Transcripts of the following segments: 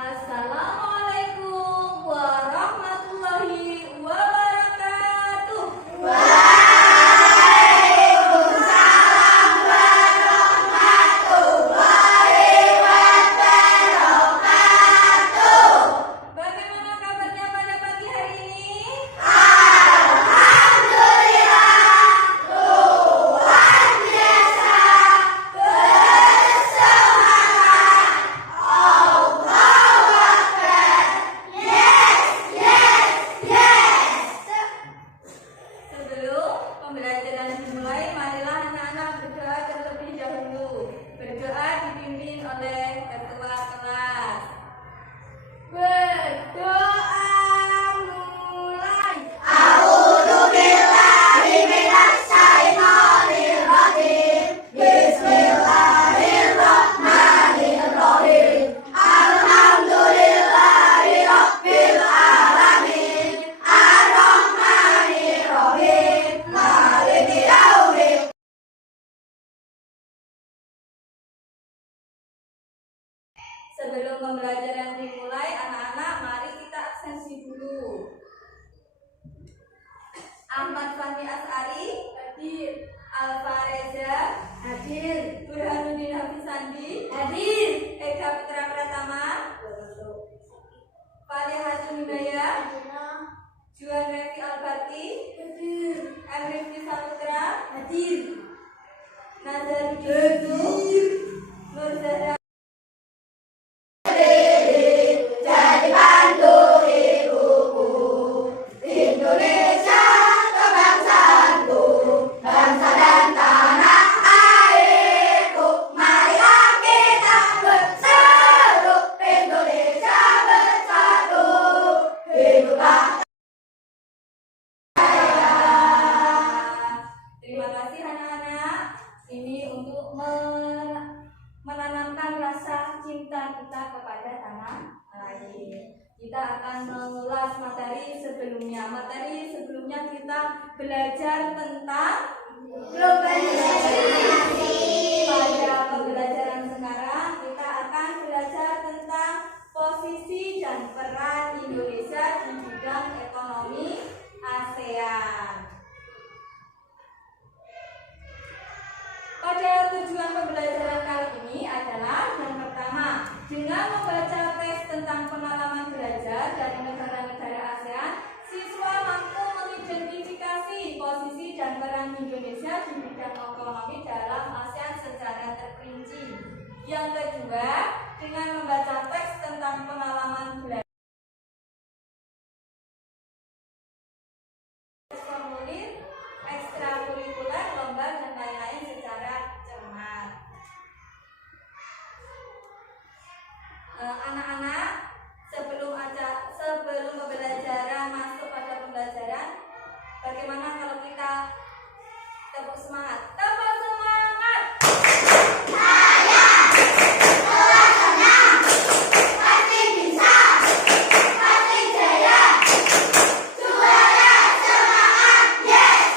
Assalamualaikum warahmatullahi wabarakatuh. Waalaikumsalam warahmatullahi wabarakatuh. Bagaimana kabarnya pada pagi hari ini? Alhamdulillah, luar biasa, bersemangat. Allahu Akbar. Yes. Sebelum pembelajaran dimulai, marilah anak-anak berdoa terlebih dahulu. Berdoa dipimpin oleh ketua kelas. Berdoa mulai. A'udzubillahi minasyaitonir rajim. Bismillahirrahmanirrahim. Alhamdulillahi rabbil alamin. Ar-Rahmanir-Rahim. Maliki yaumiddin. Sebelum pembelajaran dimulai, anak-anak mari kita absensi dulu. Ahmad Fahmi As'ari hadir. Alfa Reza hadir. Burhanuddin Hafizandi hadir. Eka Putra Pratama Faliha Hidayah Juan Revi Albati hadir. Emrifki Saputra hadir. Nazar hadir. Nur Zahra Jadi bantu ibuku, Indonesia kebangsaanku, bangsa dan tanah airku. Marilah kita berseru, Indonesia bersatu. Hiduplah Terima kasih anak-anak. Ini untuk menanamkan rasa cinta kita kepada tanah air. Kita akan mengulas materi sebelumnya. Materi sebelumnya kita belajar tentang globalisasi. pada pembelajaran sekarang kita akan belajar tentang posisi dan peran Indonesia di bidang ekonomi ASEAN. Pada tujuan pembelajaran kali ini adalah yang pertama, dengan membaca teks tentang pengalaman belajar dari negara-negara ASEAN, siswa mampu mengidentifikasi posisi dan peran Indonesia di bidang ekonomi dalam ASEAN secara terperinci. Yang kedua, dengan membaca teks tentang pengalaman belajar, formulir, ekstrakurikuler, lomba, dan lain-lain secara cermat. Anak-anak, sebelum pembelajaran masuk pada pembelajaran, bagaimana kalau kita tepuk semangat? Tepuk semangat! Saya telah senang, pasti bisa, pasti jaya, juara semangat, yes.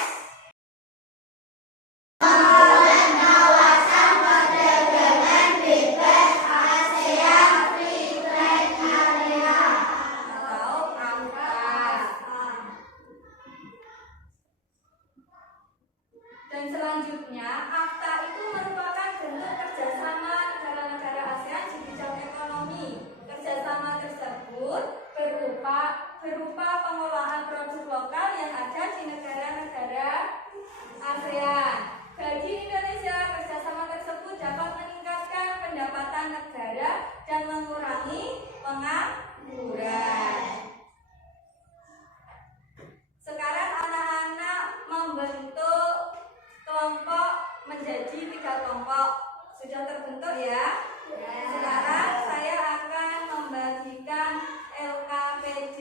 Membangun kawasan perdagangan bebas ASEAN Free Trade Area Atau AFTA. Dan selanjutnya, AFTA itu merupakan bentuk kerjasama negara-negara ASEAN di bidang ekonomi. Kerjasama tersebut berupa pengolahan produk lokal yang ada di negara-negara ASEAN. Bagi Indonesia, kerjasama tersebut dapat meningkatkan pendapatan negara dan mengurangi pengangguran. Sekarang anak-anak membentuk kelompok menjadi 3 kelompok. Sudah terbentuk ya? Sekarang saya akan membagikan LKPJ.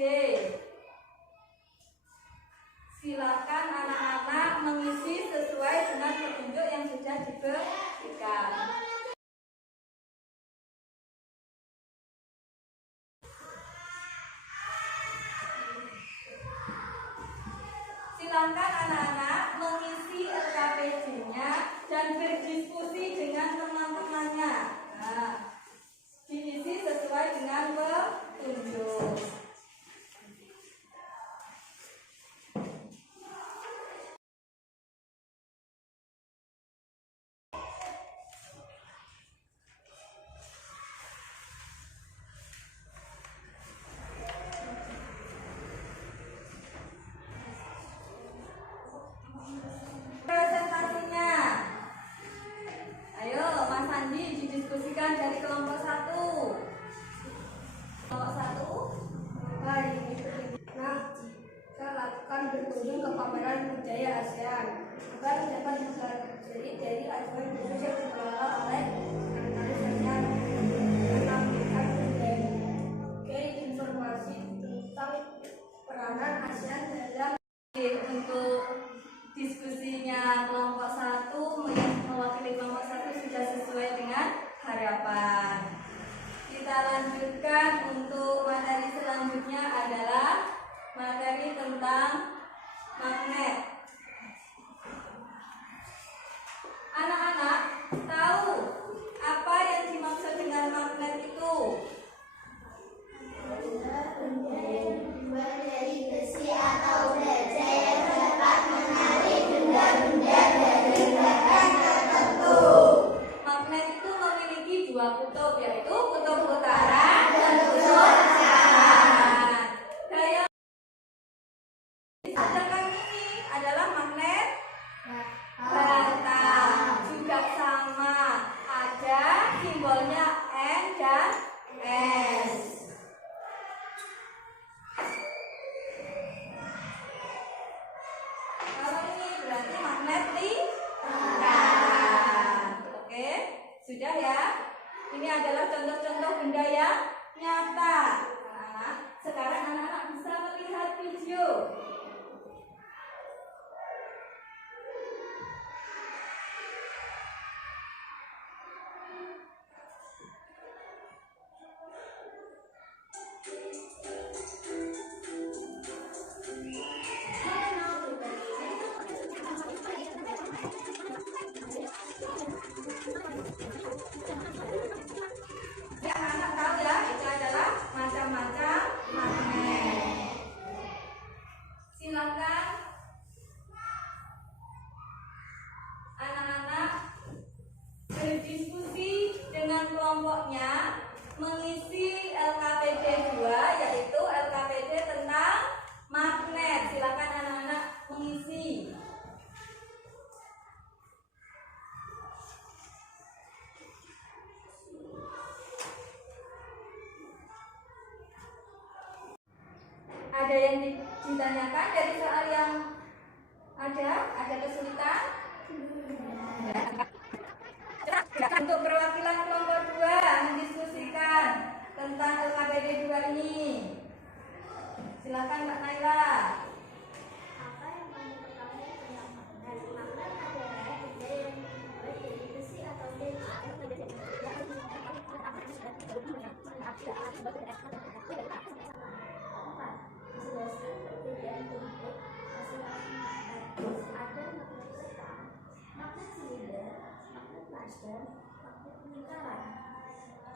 Silakan anak-anak mengisi sesuai dengan petunjuk yang sudah diberikan. Silakan anak-anak mengisi LKPJ-nya dan berdiskusi dengan teman-temannya. Nah, diisi sesuai dengan pelihara. Oke, sudah ya. Ini adalah contoh-contoh benda yang nyata. Anak-anak, sekarang anak-anak bisa melihat video. Ya, anak-anak tahu ya, itu adalah macam-macam magnet. Silakan anak-anak berdiskusi dengan kelompoknya mengisi LKPD 2, yaitu LKPD tentang magnet. Silakan anak-anak mengisi. Ada yang ditanyakan dari soal yang ada kesulitan? Untuk perwakilan kelompok 2 mendiskusikan tentang LKPD 2 ini. Silakan Mbak Naila. Apa yang kamu ketahui tentang magnet? Magnet adalah benda yang dibuat dari besi atau empat. Jelaskan perbedaan bentuk masing-masing magnet. Ada magnet peta, magnet silinder, magnet plasma, magnet lingkaran.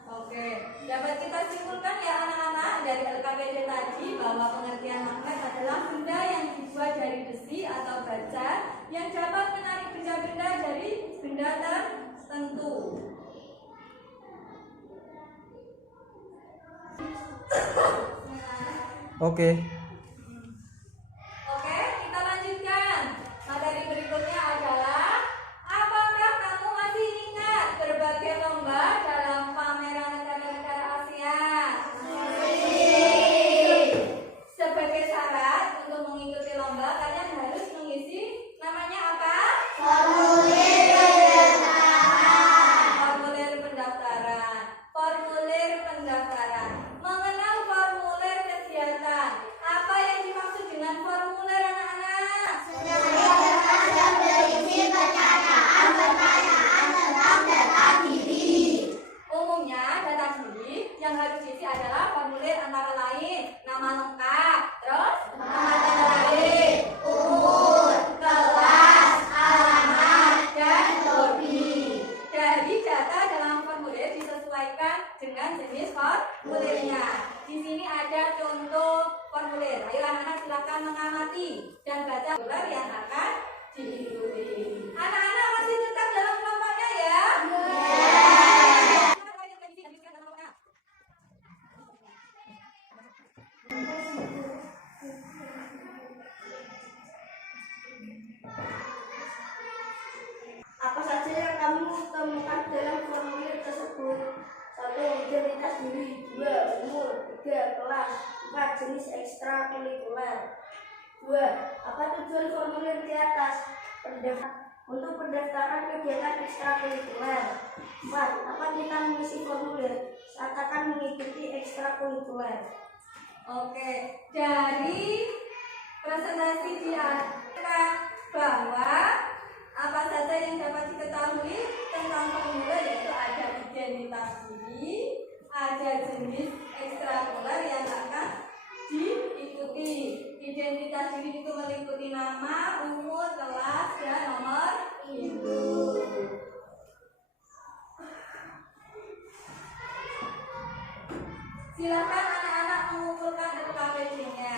Oke, dapat kita simpulkan ya anak-anak dari LKPD tadi bahwa pengertian magnet adalah benda yang dibuat dari besi atau baja yang dapat menarik benda-benda dari benda tertentu. Oke. Oke, kita lanjutkan. Materi berikutnya adalah apakah kamu masih ingat berbagai lomba dalam pameran negara-negara ASEAN? Sebagai syarat untuk mengikuti lomba, kalian harus mengisi namanya apa? Formulir pendaftaran. Formulir pendaftaran. Mengenal formulir kegiatan. Apa yang dimaksud dengan formulir anak-anak? Umumnya data diri yang harus diisi adalah formulir antara lain nama lengkap, terus nama lain, umur, kelas, alamat, dan hobi. Dari data dalam formulir disesuaikan dengan jenis formulirnya. Di sini ada contoh formulir. Ayo anak-anak silakan mengamati dan baca formulir yang akan diikuti. Anak-anak masih tetap dalam kelompoknya ya? Apa saja yang kamu temukan dalam formulir tersebut? 1. Identitas diri. 2. Umur. 3. Kelas. 4. Jenis ekstrakurikuler. 2. Apa tujuan formulir di atas? Untuk pendaftaran kegiatan ekstrakurikuler. 4. Apa kita mengisi formulir? Katakan mengikuti ekstrakurikuler. Oke, dari presentasi di atas bahwa apa saja yang dapat diketahui tentang formulir, yaitu ada identitas diri, ada jenis ekstrakurikuler yang akan diikuti. Identitas diri itu meliputi nama, umur, kelas, dan nomor induk. Silakan anak-anak mengumpulkan LKPD-nya.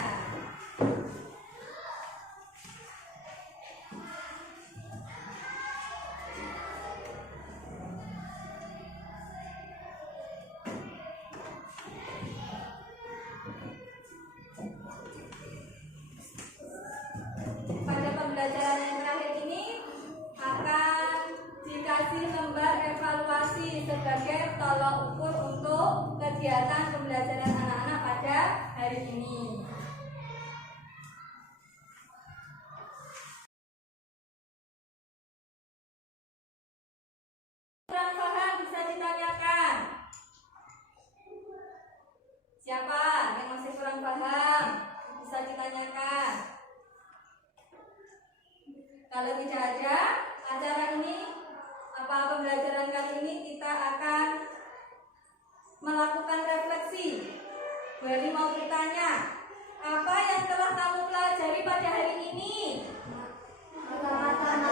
Pada pembelajaran yang terakhir ini akan dikasih lembar evaluasi sebagai tolok ukur untuk kegiatan pembelajaran anak-anak pada hari ini. Siapa yang masih kurang paham? Bisa ditanyakan. Kalau tidak ada, acara ini pembelajaran kali ini kita akan melakukan refleksi. Bari mau bertanya, apa yang telah kamu pelajari pada hari ini? Mata-mata